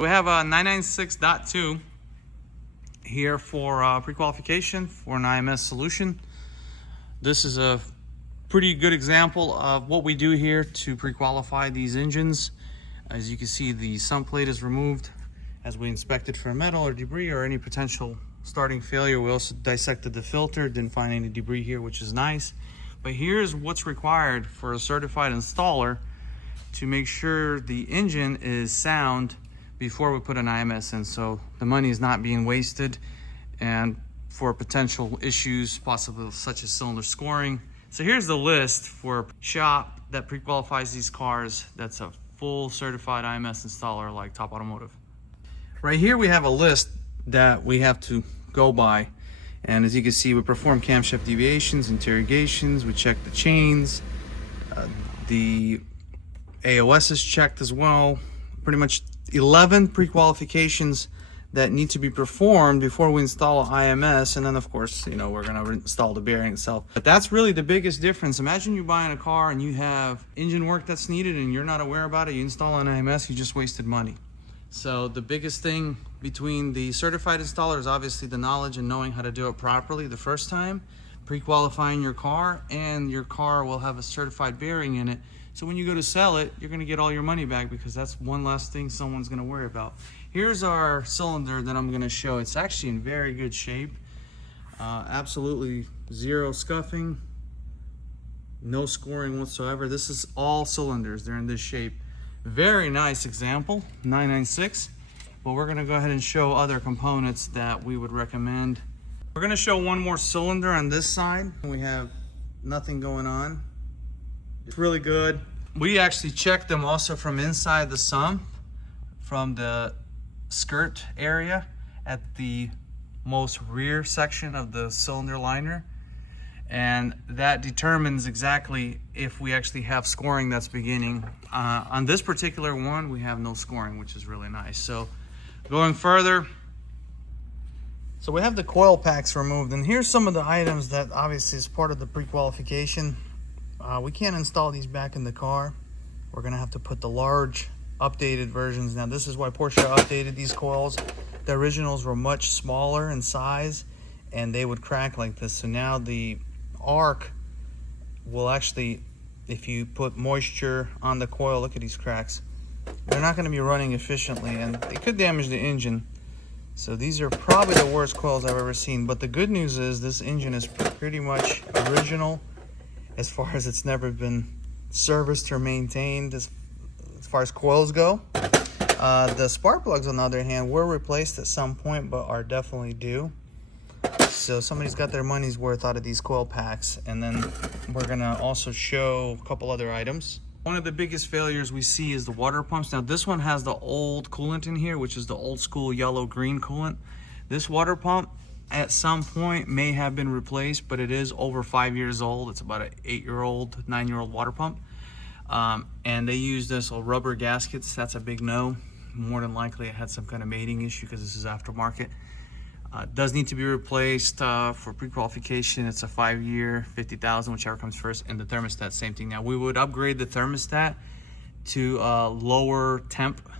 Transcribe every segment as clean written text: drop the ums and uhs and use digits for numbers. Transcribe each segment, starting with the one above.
We have a 996.2 here for pre-qualification for an IMS solution. This is a pretty good example of what we do here to pre-qualify these engines. As you can see, the sump plate is removed as we inspected for metal or debris or any potential starting failure. We also dissected the filter, didn't find any debris here, which is nice. But here's what's required for a certified installer to make sure the engine is sound before we put an IMS in, so the money is not being wasted and for potential issues possible such as cylinder scoring. So here's the list for a shop that pre-qualifies these cars that's a full certified IMS installer like Top Automotive. Right here we have a list that we have to go by, and as you can see, we perform camshaft deviations, interrogations, we check the chains, the AOS is checked as well. Pretty much 11 pre-qualifications that need to be performed before we install an IMS, and then of course, you know, we're going to install the bearing itself. But that's really the biggest difference. Imagine you buying a car and you have engine work that's needed and you're not aware about it. You install an IMS, you just wasted money. So the biggest thing between the certified installer is obviously the knowledge and knowing how to do it properly the first time, pre-qualifying your car, and your car will have a certified bearing in it. So when you go to sell it, you're gonna get all your money back because that's one less thing someone's gonna worry about. Here's our cylinder that I'm gonna show. It's actually in very good shape. Absolutely zero scuffing, no scoring whatsoever. This is all cylinders, they're in this shape. Very nice example, 996. But we're gonna go ahead and show other components that we would recommend. We're gonna show one more cylinder on this side. We have nothing going on. It's really good. We actually checked them also from inside the sump, from the skirt area at the most rear section of the cylinder liner, and that determines exactly if we actually have scoring that's beginning. On this particular one, we have no scoring, which is really nice. So going further, so we have the coil packs removed, and here's some of the items that obviously is part of the pre-qualification. We can't install these back in the car. We're gonna have to put the large updated versions. Now this is why Porsche updated these coils. The originals were much smaller in size and they would crack like this. So now the arc will actually, if you put moisture on the coil, look at these cracks. They're not gonna be running efficiently and they could damage the engine. So these are probably the worst coils I've ever seen. But the good news is this engine is pretty much original as far as it's never been serviced or maintained as far as coils go. The spark plugs, on the other hand, were replaced at some point, but are definitely due. So somebody's got their money's worth out of these coil packs. And then we're gonna also show a couple other items. One of the biggest failures we see is the water pumps. Now this one has the old coolant in here, which is the old school yellow-green coolant. This water pump at some point may have been replaced, but it is over 5 years old. It's about an 8-year-old, 9-year-old water pump. And they use this rubber gaskets. That's a big no. More than likely it had some kind of mating issue because this is aftermarket. Does need to be replaced for pre-qualification. It's a 5-year, 50,000, whichever comes first. And the thermostat, same thing. Now we would upgrade the thermostat to lower temp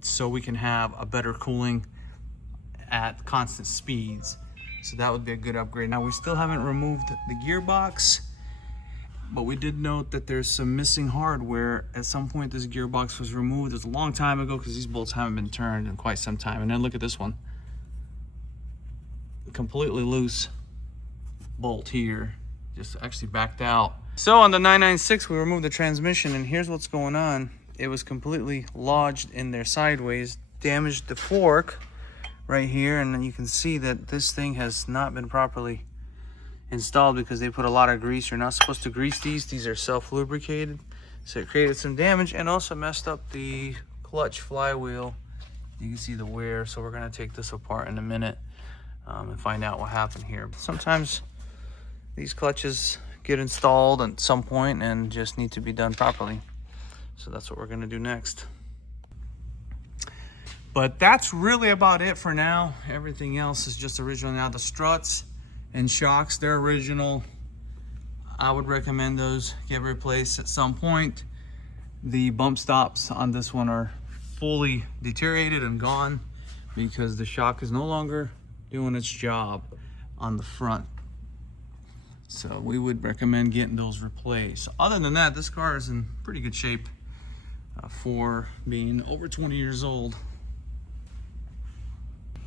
so we can have a better cooling at constant speeds. So that would be a good upgrade. Now we still haven't removed the gearbox, but we did note that there's some missing hardware. At some point this gearbox was removed. It was a long time ago because these bolts haven't been turned in quite some time. And then look at this one. Completely loose bolt here, just actually backed out. So on the 996 we removed the transmission, and here's what's going on. It was completely lodged in there sideways, damaged the fork right here, and then you can see that this thing has not been properly installed because they put a lot of grease. You're not supposed to grease these are self-lubricated, so it created some damage and also messed up the clutch flywheel. You can see the wear. So we're going to take this apart in a minute and find out what happened here. Sometimes these clutches get installed at some point and just need to be done properly, so that's what we're going to do next. But that's really about it for now. Everything else is just original. Now the struts and shocks, they're original. I would recommend those get replaced at some point. The bump stops on this one are fully deteriorated and gone because the shock is no longer doing its job on the front. So we would recommend getting those replaced. Other than that, this car is in pretty good shape for being over 20 years old.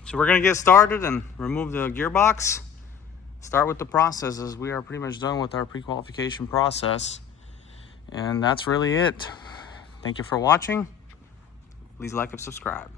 So we're gonna get started and remove the gearbox. Start with the processes. We are pretty much done with our pre-qualification process. And that's really it. Thank you for watching. Please like and subscribe.